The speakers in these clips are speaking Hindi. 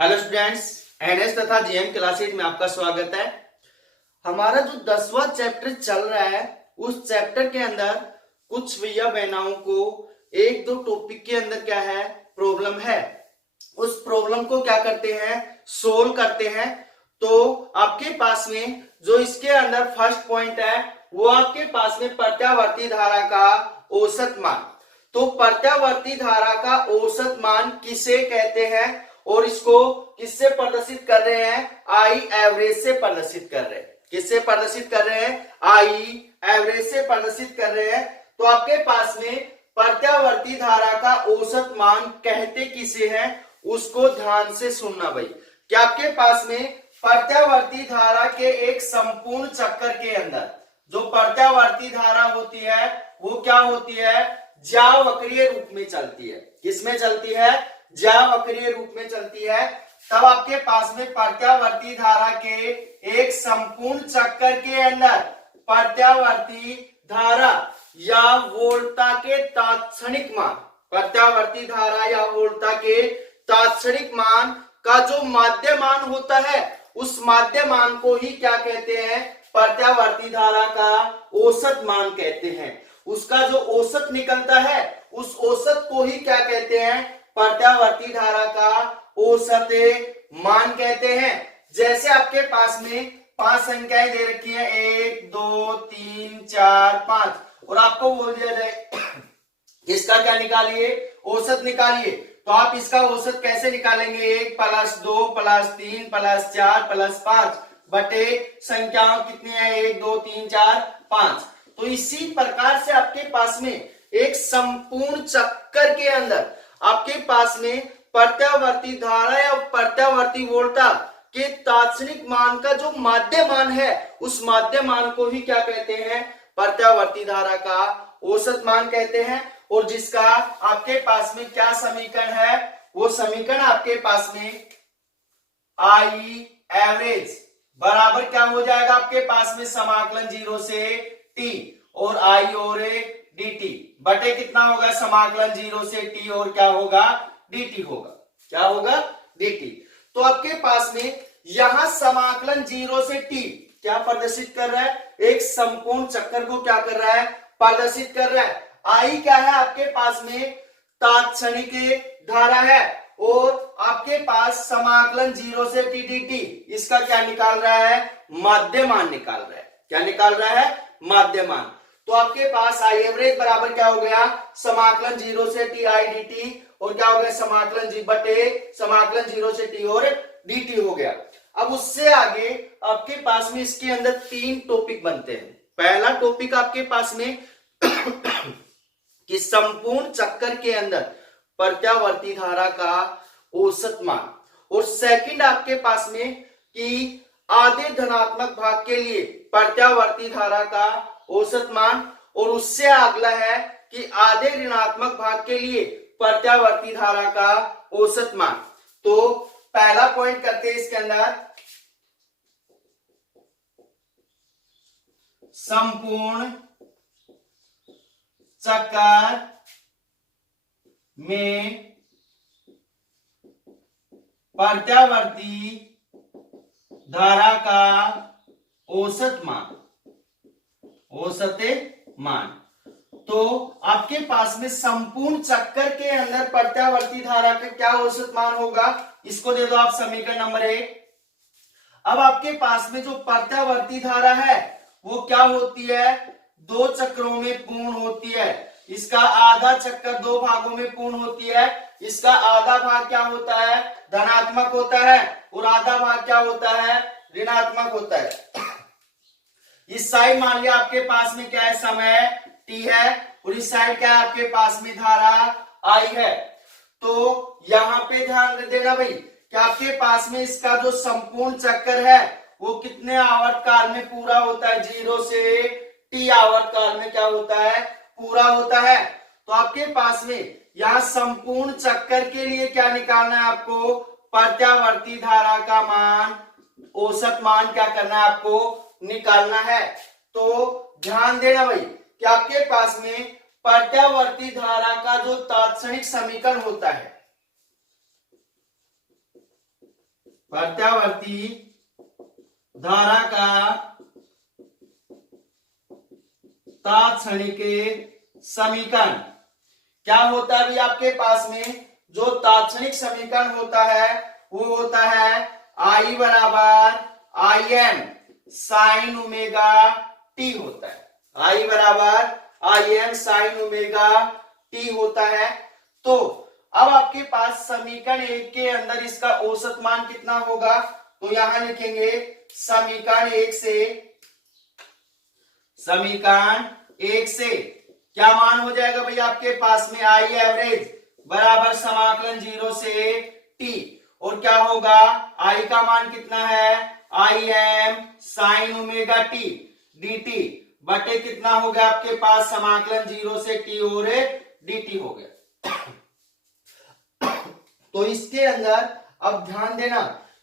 हेलो स्टूडेंट्स, एनएस तथा जेएम क्लासेज में आपका स्वागत है। हमारा जो 10वां चैप्टर चल रहा है उस चैप्टर के अंदर कुछ भैया बहनाओं को एक दो टॉपिक के अंदर क्या है प्रॉब्लम है, उस प्रॉब्लम को क्या करते हैं सोल्व करते हैं। तो आपके पास में जो इसके अंदर फर्स्ट पॉइंट है वो आपके पास में प्रत्यावर्ती धारा का औसत मान। तो प्रत्यावर्ती धारा का औसत मान किसे कहते हैं और इसको किससे प्रदर्शित कर रहे हैं, आई एवरेज से प्रदर्शित कर रहे हैं। किससे प्रदर्शित कर रहे हैं, आई एवरेज से प्रदर्शित कर रहे हैं। तो आपके पास में प्रत्यावर्ती धारा का औसत मान कहते किसे हैं उसको ध्यान से सुनना भाई। कि आपके पास में प्रत्यावर्ती धारा के एक संपूर्ण चक्कर के अंदर जो प्रत्यावर्ती धारा होती है वो क्या होती है, ज्यावक्रीय रूप में चलती है। किसमें चलती है, ज्यावक्रीय रूप में चलती है। तब आपके पास में प्रत्यावर्ती धारा के एक संपूर्ण चक्कर के अंदर प्रत्यावर्ती धारा या वोल्टा के तात्क्षणिक मान, प्रत्यावर्ती धारा या वोल्टा के तात्क्षणिक मान का जो माध्य मान होता है उस माध्य मान को ही क्या कहते हैं, प्रत्यावर्ती धारा का औसत मान कहते हैं। उसका जो औसत निकलता है उस औसत को ही क्या कहते हैं, प्रत्यावर्ती धारा का औसत मान कहते हैं। जैसे आपके पास में 5 संख्याएं दे रखी हैं, 1 2 3 4 5, और आपको बोल दिया जाए इसका क्या निकालिए, औसत निकालिए। तो आप इसका औसत कैसे निकालेंगे, 1 + 2 + 3 + 4 + 5 बटे संख्याओं कितनी है, 1 2 3 4 5। तो इसी प्रकार से आपके पास में एक संपूर्ण चक्कर के अंदर आपके पास में प्रत्यावर्ती धारा या प्रत्यावर्ती वोल्टा के तात्क्षणिक मान का जो माध्य मान है उस माध्य मान को ही क्या कहते हैं, प्रत्यावर्ती धारा का औसत मान कहते हैं। और जिसका आपके पास में क्या समीकरण है, वो समीकरण आपके पास में आई एवरेज बराबर क्या हो जाएगा, आपके पास में समाकलन 0 से t और आई और dt बटे कितना होगा, समाकलन 0 से t और क्या होगा, dt होगा। क्या होगा, dt। तो आपके पास में यहां समाकलन 0 से t क्या प्रदर्शित कर रहा है, एक संपूर्ण चक्कर को क्या कर रहा है, प्रदर्शित कर रहा है। आई क्या है, आपके पास में तात्क्षणिक धारा है और आपके पास समाकलन 0 से t dt इसका क्या निकाल रहा है, माध्य मान निकाल रहा है। क्या निकाल रहा है, माध्य मान। तो आपके पास आई एवरेज बराबर क्या हो गया, समाकलन 0 से t आई dt और क्या हो गया, समाकलन जी बटे समाकलन 0 से t और dt हो गया। अब उससे आगे आपके पास में इसके अंदर 3 टॉपिक बनते हैं। पहला टॉपिक आपके पास में कि संपूर्ण चक्कर के अंदर प्रत्यावर्ती धारा का औसत मान, और सेकंड आपके पास में कि आधे धनात्मक भाग के लिए प्रत्यावर्ती धारा का औसत मान, और उससे अगला है कि आधे ऋणात्मक भाग के लिए प्रत्यावर्ती धारा का औसत मान। तो पहला पॉइंट करते हैं इसके अंदर, संपूर्ण चक्कर में प्रत्यावर्ती धारा का औसत मान, औसत मान। तो आपके पास में संपूर्ण चक्कर के अंदर प्रत्यावर्ती धारा का क्या औसत मान होगा, इसको दे दो आप समीकरण नंबर 1। अब आपके पास में जो प्रत्यावर्ती धारा है वो क्या होती है, 2 चक्रों में पूर्ण होती है। इसका आधा चक्कर 2 भागों में पूर्ण होती है। इसका आधा भाग क्या होता है, धनात्मक होता है और आधा भाग क्या होता है, ऋणात्मक होता है। इस साइड मान लिया आपके पास में क्या है, समय t है और इस साइड क्या है आपके पास में धारा I है। तो यहां पे ध्यान देना भाई कि आपके पास में इसका जो संपूर्ण चक्कर है वो कितने आवर्त काल में पूरा होता है, 0 से t आवर्त काल में क्या होता है, पूरा होता है। तो आपके पास में यहां संपूर्ण चक्कर के लिए क्या निकालना है आपको, प्रत्यावर्ती धारा का मान, औसत मान क्या करना है आपको निकालना है। तो ध्यान देना भाई कि आपके पास में प्रत्यावर्ती धारा का जो तात्क्षणिक समीकरण होता है प्रत्यावर्ती धारा का तात्क्षणिक समीकरण क्या होता है? अभी आपके पास में जो तात्क्षणिक समीकरण होता है वो होता है I बराबर Im साइन ओमेगा टी होता है। I बराबर Im साइन ओमेगा टी होता है। तो अब आपके पास समीकरण एक के अंदर इसका औसत मान कितना होगा? तो यहां लिखेंगे समीकरण एक से क्या मान हो जाएगा भाई आपके पास में? आई एवरेज बराबर समाकलन 0 से t, और क्या होगा? आई का मान कितना है? आई m sine omega T dt बटे कितना हो गया आपके पास? समाकलन 0 से t और dt हो गया। तो इसके अंदर अब ध्यान देना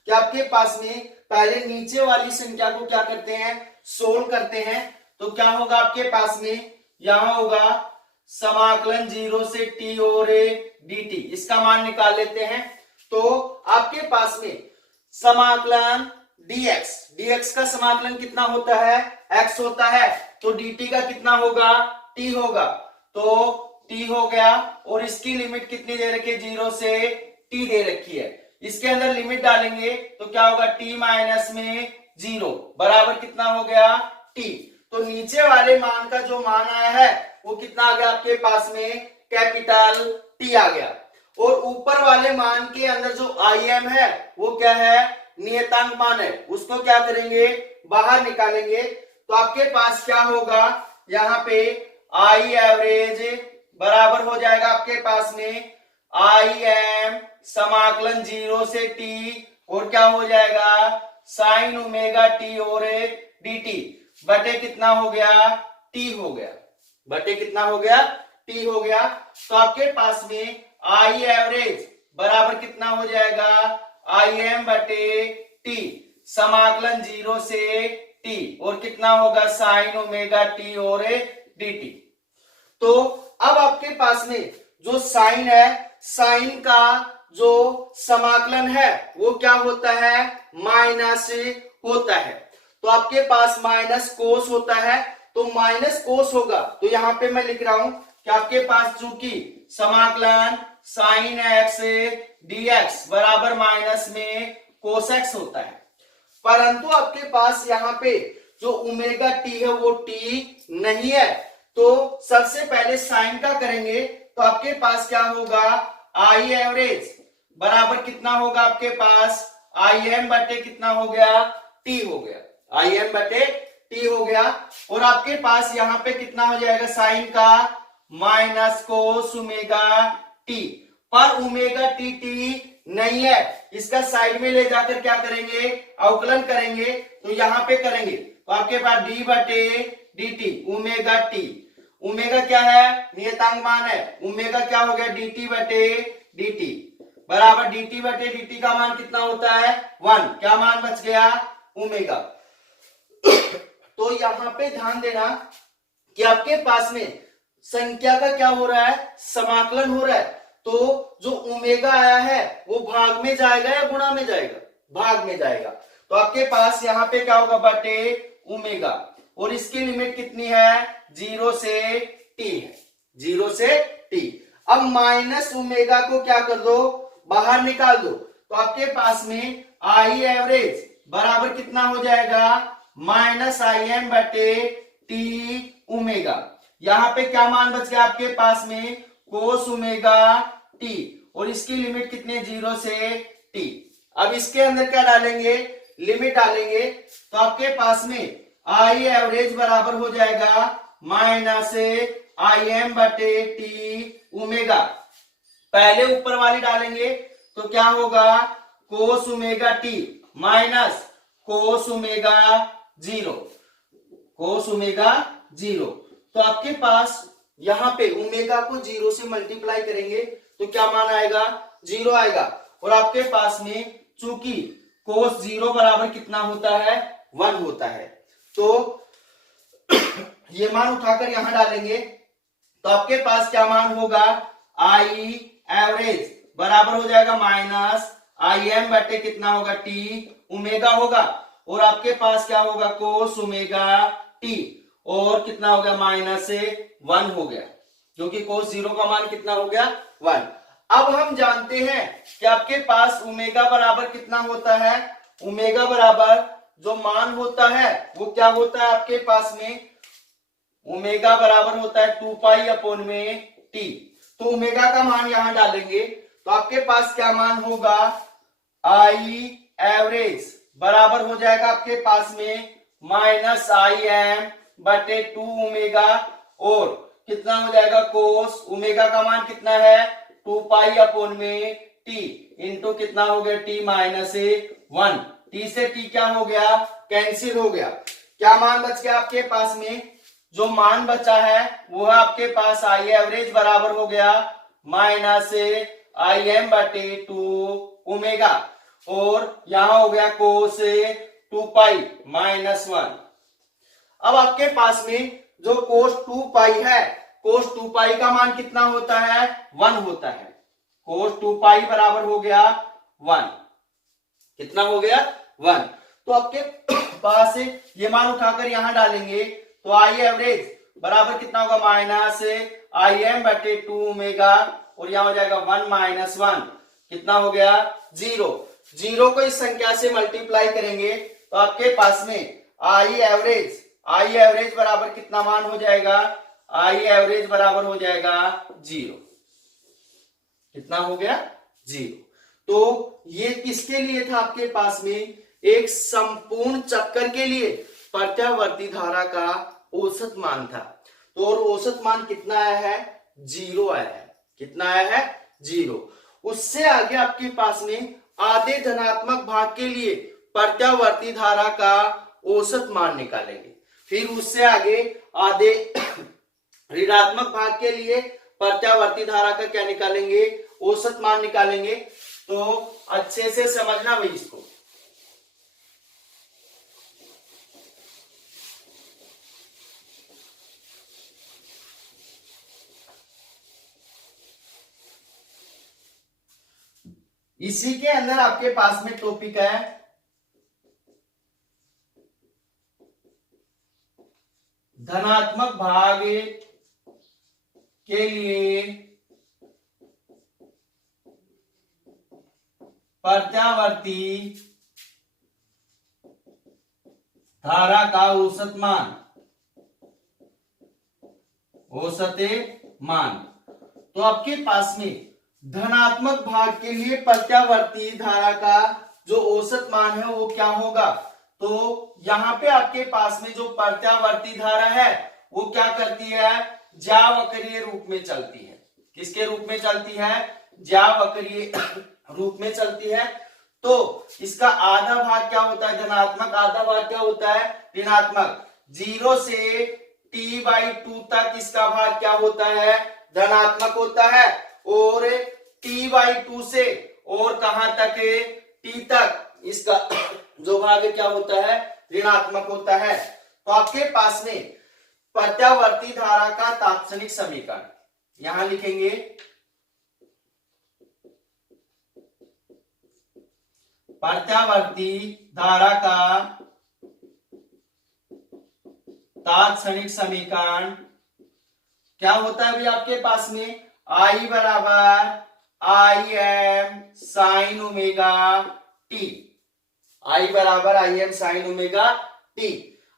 कि आपके पास में पहले नीचे वाली संख्या को क्या करते हैं? सोल्व करते हैं। तो क्या होगा आपके पास में? यहां होगा समाकलन 0 से t और dt, इसका मान निकाल लेते हैं। तो आपके पास में समाकलन dx का समाकलन कितना होता है? x होता है। तो dt का कितना होगा? t होगा। तो t हो गया, और इसकी लिमिट कितनी दे रखी है? 0 से t दे रखी है। इसके अंदर लिमिट डालेंगे तो क्या होगा? t माइनस में 0 बराबर कितना हो गया? t। तो नीचे वाले मान का जो मान आया है वो कितना आ गया आपके पास में? कैपिटल T आ गया। और ऊपर वाले मान के अंदर जो Im है वो क्या है? नियतांक मान है। उसको क्या करेंगे? बाहर निकालेंगे। तो आपके पास क्या होगा? यहाँ पे आई एवरेज बराबर हो जाएगा आपके पास में Im समाकलन 0 से t, और क्या हो जाएगा? साइन ओमेगा टी और dt बटे कितना हो गया? t हो गया। बटे कितना हो गया? t हो गया। तो आपके पास में आई एवरेज बराबर कितना हो जाएगा? Im बटे t समाकलन 0 से t, और कितना होगा? साइन ओमेगा टी और dt। तो अब आपके पास में जो साइन है, साइन का जो समाकलन है वो क्या होता है? माइनस होता है। तो आपके पास माइनस कोस होता है। तो माइनस कोस होगा, तो यहां पे मैं लिख रहा हूं कि आपके पास चूंकि समाकलन साइन एक्स dx बराबर माइनस में कोस एक्स होता है, परंतु आपके पास यहाँ पे जो ओमेगा टी है वो टी नहीं है। तो सबसे पहले साइन का करेंगे। तो आपके पास क्या होगा? आई एवरेज बराबर कितना होगा आपके पास? आई एम बटे कितना हो गया? टी हो गया। आई एम बटे टी हो गया। और आपके पास यहाँ पे कितना हो जाएगा? साइन का माइनस कोस ओमेगा टी, पर ओमेगा टी टी नहीं है। इसका साइड में ले जाकर क्या करेंगे? अवकलन करेंगे। तो यहाँ पे करेंगे तो आपके पास डी बटे D T omega T. Omega क्या है? नियतांक मान है। ओमेगा क्या हो गया? डी टी बटे डी टी बराबर डी टी बटे डी टी का मान कितना होता है? 1। क्या मान बच गया? ओमेगा। तो यहाँ पे ध्यान देना कि आपके पास में संख्या का क्या हो रहा है? समाकलन हो रहा है। तो जो ओमेगा आया है वो भाग में जाएगा या गुणा में जाएगा? भाग में जाएगा। तो आपके पास यहाँ पे क्या होगा? बटे ओमेगा, और इसकी लिमिट कितनी है? 0 से t है। 0 से t। अब माइनस ओमेगा को क्या कर दो? बाहर निकाल दो। तो आपके पास में आई एवरेज बराबर कितना हो जाएगा? माइनस आई एम बटे टी ओमेगा। यहाँ पे क्या मान बच गया आपके पास में? कोस ओमेगा टी, और इसकी लिमिट कितनी? 0 से t। अब इसके अंदर क्या डालेंगे? लिमिट डालेंगे। तो आपके पास में आई एवरेज बराबर हो जाएगा माइनस आई एम बटे टी ओमेगा। पहले ऊपर वाली डालेंगे तो क्या होगा? कोस omega T minus cos omega 0। कोस ओमेगा 0। तो आपके पास यहां पे ओमेगा को 0 से मल्टीप्लाई करेंगे तो क्या मान आएगा? 0 आएगा। और आपके पास में चूंकि कोस 0 बराबर कितना होता है? 1 होता है। तो ये मान उठाकर यहां डालेंगे तो आपके पास क्या मान होगा? आई एवरेज बराबर हो जाएगा माइनस आई एम बटे कितना होगा टी ओमेगा होगा, और आपके पास क्या होगा कोस ओमेगा टी, और कितना हो गया माइनस 1 हो गया, क्योंकि कोस 0 का मान कितना हो गया 1। अब हम जानते हैं कि आपके पास ओमेगा बराबर कितना होता है, ओमेगा बराबर जो मान होता है वो क्या होता है आपके पास में, ओमेगा बराबर होता है 2 पाई अपॉन में टी। तो ओमेगा का मान यहां डालेंगे तो आपके पास क्या मान होगा, आई एवरेज बराबर हो जाएगा आपके पास में माइनस आई एम बटे 2 ओमेगा, और कितना हो जाएगा कोस ओमेगा का मान कितना है 2 पाई अपॉन में टी इंटू कितना हो गया टी माइनस 1। टी से टी क्या हो गया कैंसिल हो गया, क्या मान बच गया आपके पास में, जो मान बचा है वो है आपके पास आई एवरेज बराबर हो गया माइनस आई एम बटे 2 ओमेगा, और यहां हो गया कोस 2 पाई माइनस 1। अब आपके पास में जो कोस 2 पाई है, कोस 2 पाई का मान कितना होता है 1 होता है, कोस 2 पाई बराबर हो गया 1, कितना हो गया 1। तो आपके पास ये मान उठाकर यहां डालेंगे तो आई एवरेज बराबर कितना होगा माइनस आई एम बटे 2 ओमेगा, और यहां हो जाएगा 1 माइनस 1, कितना हो गया 0। 0 को इस संख्या से मल्टीप्लाई करेंगे तो आपके पास में आई एवरेज बराबर कितना मान हो जाएगा, आई एवरेज बराबर हो जाएगा 0, कितना हो गया 0। तो ये किसके लिए था आपके पास में, एक संपूर्ण चक्कर के लिए प्रत्यावर्ती धारा का औसत मान था। तो और औसत मान कितना आया है 0 आया है, कितना आया है 0। उससे आगे आपके पास में आधे धनात्मक भाग के लिए प्रत्यावर्ती धारा का औसत मान निकालेंगे, फिर उससे आगे आधे ऋणात्मक भाग के लिए प्रत्यावर्ती धारा का क्या निकालेंगे औसत मान निकालेंगे। तो अच्छे से समझना भाई इसको, इसी के अंदर आपके पास में टॉपिक है धनात्मक भाग के लिए प्रत्यावर्ती धारा का औसत मान, तो आपके पास में धनात्मक भाग के लिए प्रत्यावर्ती धारा का जो औसत मान है वो क्या होगा। तो यहाँ पे आपके पास में जो प्रत्यावर्ती धारा है वो क्या करती है, ज्यावक्रीय रूप में चलती है। किसके रूप में चलती है, ज्यावक्रीय रूप में चलती है। तो इसका आधा भाग क्या होता है धनात्मक, आधा भाग क्या होता है ऋणात्मक। 0 से t/2 तक इसका भाग क्या होता है धनात्मक होता है, और t/2 से और कहां तक t तक इसका जो भाग क्या होता है ऋणात्मक होता है। तो आपके पास में प्रत्यावर्ती धारा का तात्क्षणिक समीकरण यहां लिखेंगे, प्रत्यावर्ती धारा का तात्क्षणिक समीकरण क्या होता है भाई आपके पास में, आई बराबर I m sine omega t, I बराबर I m sine omega t.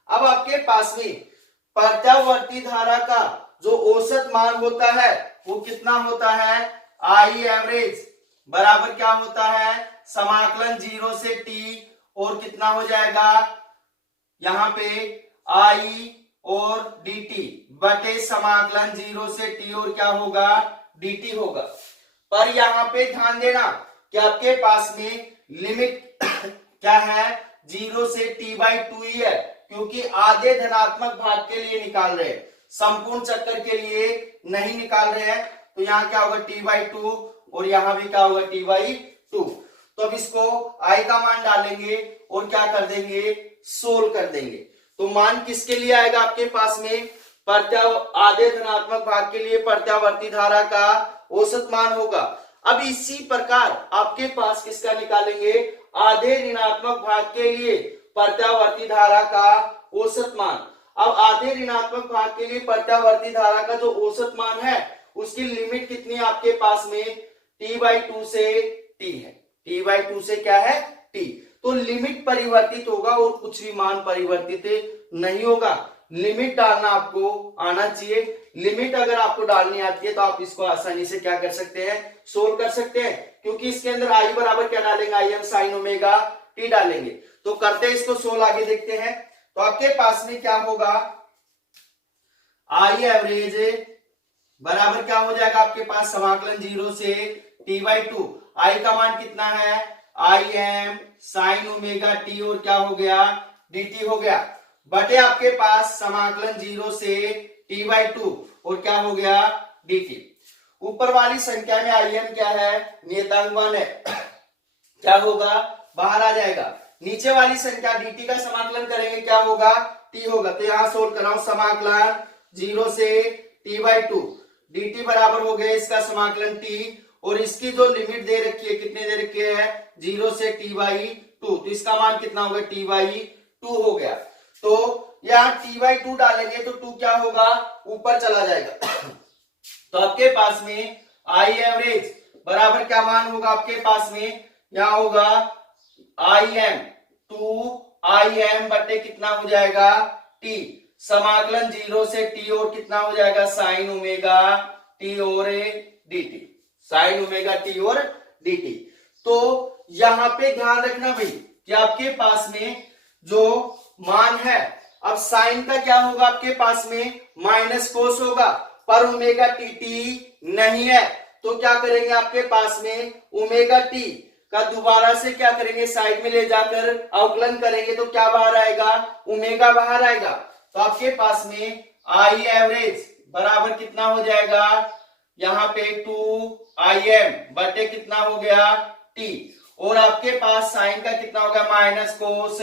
अब आपके पास में प्रत्यावर्ती धारा का जो औसत मान होता है वो कितना होता है, आई एवरेज बराबर क्या होता है समाकलन 0 से t, और कितना हो जाएगा यहाँ पे आई और dt बटे समाकलन 0 से t, और क्या होगा dt होगा। पर यहाँ पे ध्यान देना कि आपके पास में लिमिट क्या है 0 से t/2 ही है, क्योंकि आधे धनात्मक भाग के लिए निकाल रहे हैं, संपूर्ण चक्कर के लिए नहीं निकाल रहे हैं। तो यहाँ क्या होगा t/2, और यहाँ भी क्या होगा t/2। तो अब इसको i का मान डालेंगे और क्या कर देंगे सोल्व कर देंगे। तो मान किसके लिए आएगा आपके पास में, आधे धनात्मक भाग के लिए प्रत्यावर्ती धारा का औसत मान होगा। अब इसी प्रकार आपके पास किसका निकालेंगे, आधे ऋणात्मक भाग के लिए प्रत्यावर्ती धारा का औसत मान। अब आधे ऋणात्मक भाग के लिए प्रत्यावर्ती धारा का जो औसत मान है उसकी लिमिट कितनी है आपके पास में, t/2 से t है। t/2 से क्या है, t। तो लिमिट परिवर्तित होगा और कुछ भी मान परिवर्तित नहीं होगा। लिमिट डालना आपको आना चाहिए। लिमिट अगर आपको डालनी आती है तो आप इसको आसानी से क्या कर सकते हैं, सोल्व कर सकते हैं, क्योंकि इसके अंदर आई बराबर क्या डालेंगे, Im sin ओमेगा t डालेंगे। तो करते हैं इसको सोल्व, आगे देखते हैं। तो आपके पास में क्या होगा, आई एवरेज बराबर क्या हो जाएगा आपके पास, समाकलन 0 से t/2। आई का मान कितना है, Im sin ओमेगा t और क्या हो गया, dt हो गया, बटे आपके पास समाकलन 0 से t/2 और क्या हो गया, dt। ऊपर वाली संख्या में Im क्या है, नियतांक मान है, क्या होगा, बाहर आ जाएगा। नीचे वाली संख्या dt का समाकलन करेंगे, क्या होगा, t होगा। तो यहां सोल्व कर रहा हूं, समाकलन 0 से t/2, dt बराबर हो गया इसका समाकलन t, और इसकी जो लिमिट दे रखी है, कितने दे रखी है, 0 से t/2, तो इसका मान कितना होगा, t/2 हो गया। तो यहाँ t/2 डालेंगे तो 2 क्या होगा, ऊपर चला जाएगा। तो आपके पास में आई एवरेज बराबर क्या मान होगा आपके पास में, यहाँ होगा Im 2 Im बटे कितना हो जाएगा, t, समाकलन 0 से t और कितना हो जाएगा, साइन ओमेगा t और dt, साइन ओमेगा t और dt। तो यहां पे ध्यान रखना भाई कि आपके पास में जो मान है, अब साइन का क्या होगा आपके पास में, माइनस कोस होगा, पर ओमेगा टी नहीं है। तो क्या करेंगे आपके पास में, ओमेगा टी का दोबारा से क्या करेंगे, साइड में ले जाकर अवकलन करेंगे, तो क्या बाहर आएगा, ओमेगा बाहर आएगा। तो आपके पास में आई एवरेज बराबर कितना हो जाएगा, यहाँ पे 2Im बटे कितना हो गया, t, और आपके पास साइन का कितना होगा, माइनस कोस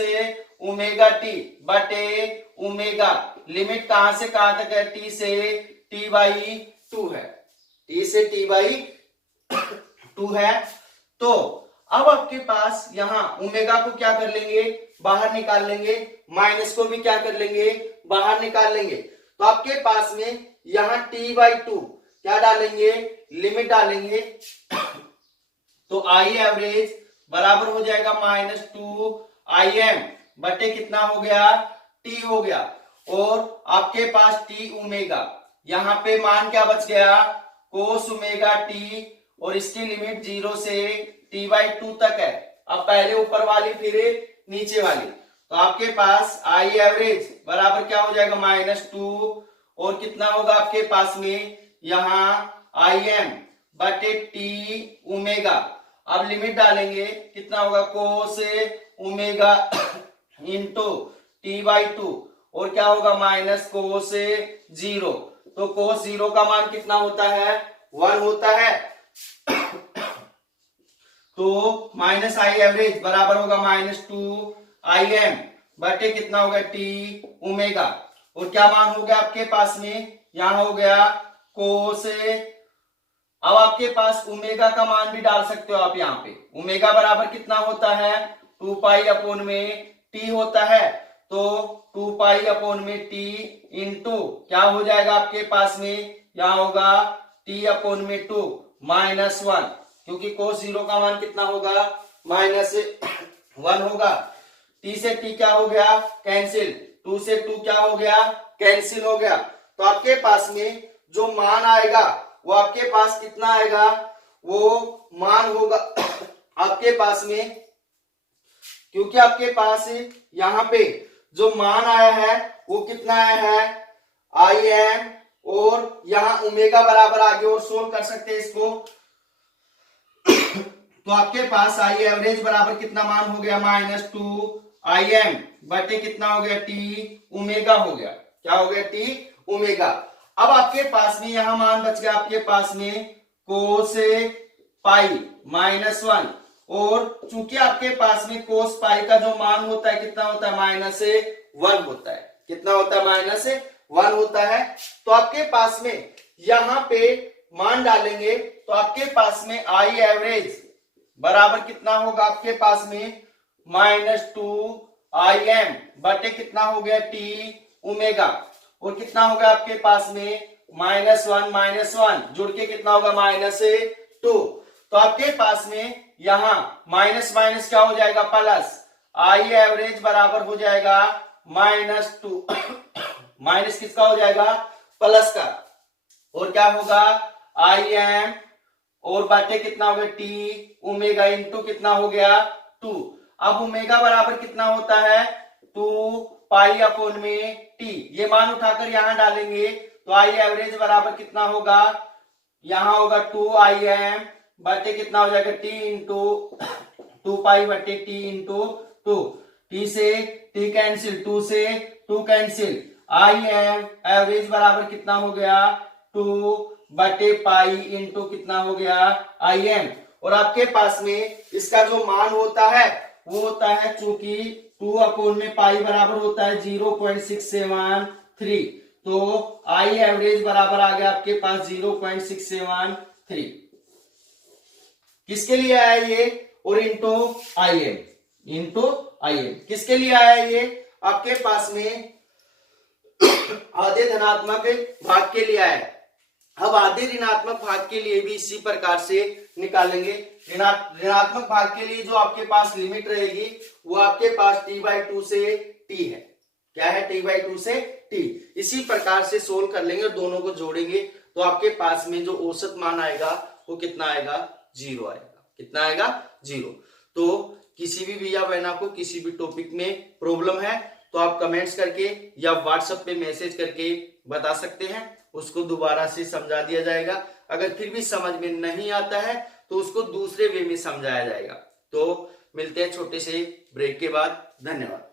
ओमेगा टी बटे ओमेगा, लिमिट कहां से कहां तक है, t से t/2 है, t से t/2 है। तो अब आपके पास यहां ओमेगा को क्या कर लेंगे, बाहर निकाल लेंगे, माइनस को भी क्या कर लेंगे, बाहर निकाल लेंगे। तो आपके पास में यहां t/2 क्या डालेंगे, लिमिट डालेंगे, तो आई एवरेज बराबर हो जाएगा -2Im बटे कितना हो गया, t हो गया, और आपके पास t ओमेगा, यहाँ पे मान क्या बच गया, कोस ओमेगा t, और इसकी लिमिट 0 से t/2 तक है। अब पहले ऊपर वाली फिर नीचे वाली, तो आपके पास आई एवरेज बराबर क्या हो जाएगा, -2, और कितना होगा आपके पास में यहाँ Im बटे t ओमेगा। अब लिमिट डालेंगे, कितना होगा, कोस ओमेगा इंटू t/2, और क्या होगा, माइनस कोस 0। तो कोस 0 का मान कितना होता है, 1 होता है। तो माइनस आई एवरेज बराबर होगा -2Im बटे कितना होगा, t ओमेगा, और क्या मान हो गया आपके पास में, यहां हो गया कोस। अब आपके पास ओमेगा का मान भी डाल सकते हो आप, यहाँ पे ओमेगा बराबर कितना होता है, 2π/t होता है। तो 2π/t इंटू क्या हो जाएगा आपके पास में, यहाँ होगा t/2 -1, क्योंकि कोस 0 का मान कितना होगा, -1 होगा। t से t क्या हो गया, कैंसिल, 2 से 2 क्या हो गया, कैंसिल हो गया। तो आपके पास में जो मान आएगा वो आपके पास कितना आएगा, वो मान होगा आपके पास में, क्योंकि आपके पास यहाँ पे जो मान आया है वो कितना आया है, Im, और यहाँ ओमेगा बराबर आगे और सोल्व कर सकते हैं इसको। तो आपके पास आई एवरेज बराबर कितना मान हो गया, -2Im बटे कितना हो गया, t ओमेगा हो गया, क्या हो गया, t ओमेगा। अब आपके पास में यहां मान बच गया आपके पास में कोस पाई -1, और चूंकि आपके पास में कोस पाई का जो मान होता है कितना होता है, -1 होता है। कितना होता है, -1 होता है। तो आपके पास में यहां पे मान डालेंगे तो आपके पास में आई एवरेज बराबर कितना होगा आपके पास में -2 बटे कितना हो गया टी ओमेगा, और कितना होगा आपके पास में -1 जुड़ के कितना होगा -2। तो आपके पास में यहां माइनस माइनस क्या हो जाएगा प्लस, आई एवरेज बराबर हो जाएगा -2 माइनस किसका हो जाएगा प्लस का, और क्या होगा आई एम और बाटे कितना हो गया टी ओमेगा इंटू कितना हो गया 2। अब ओमेगा बराबर कितना होता है 2 पाई अपॉन में टी, ये मान उठाकर यहां डालेंगे तो आई एवरेज बराबर कितना होगा, यहां होगा 2 आई एम बटे कितना हो जाएगा टी इंटू 2 पाई बटे टी इंटू 2, टी से टी कैंसिल 2 से 2 कैंसिल, आई एम एवरेज बराबर कितना हो गया 2 बटे पाई इंटू कितना हो गया आई एम। और आपके पास में इसका जो मान होता है वो होता है, चूंकि 2 अपॉन में पाई बराबर होता है 0.673, तो आई एवरेज बराबर आ गया आपके पास 0.673। किसके लिए आया ये, और इंटू आई एम किसके लिए आया ये, आपके पास में आधे धनात्मक भाग के लिए आया है। अब आधे ऋणात्मक भाग के लिए भी इसी प्रकार से निकालेंगे। ऋणात्मक भाग के लिए जो आपके पास लिमिट रहेगी वो आपके पास t/2 से t है। क्या है t/2 से t। इसी प्रकार से सोल्व कर लेंगे और दोनों को जोड़ेंगे तो आपके पास में जो औसत मान आएगा वो कितना आएगा 0 आएगा। कितना आएगा 0। तो किसी भी भैया बहना को किसी भी टॉपिक में प्रॉब्लम है तो आप कमेंट्स करके या व्हाट्सएप पे मैसेज करके बता सकते हैं, उसको दोबारा से समझा दिया जाएगा। अगर फिर भी समझ में नहीं आता है तो उसको दूसरे वे में समझाया जाएगा। तो मिलते हैं छोटे से ब्रेक के बाद। धन्यवाद।